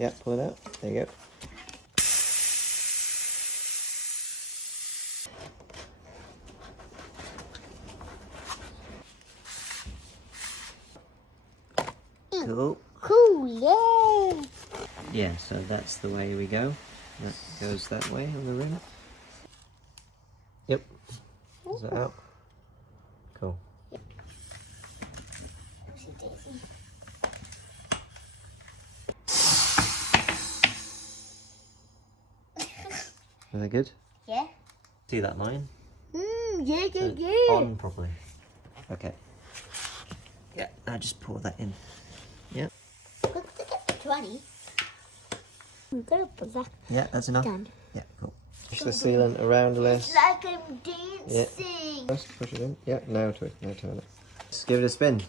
Yeah, pull it out. There you go. Cool. Cool, yeah. Yeah, so that's the way we go. That goes that way on the rim. Yep. Is that out? Cool. Are they good? Yeah. See that line? Yeah, So yeah, it's yeah. on properly. Okay. Yeah, now just pour that in. Yeah. Look at the 20. I'm gonna put that Yeah, that's enough. down. Yeah, cool. Push the sealant around less. It's like I'm dancing. Just push it in. Yeah, now twist. Now turn it. Just give it a spin.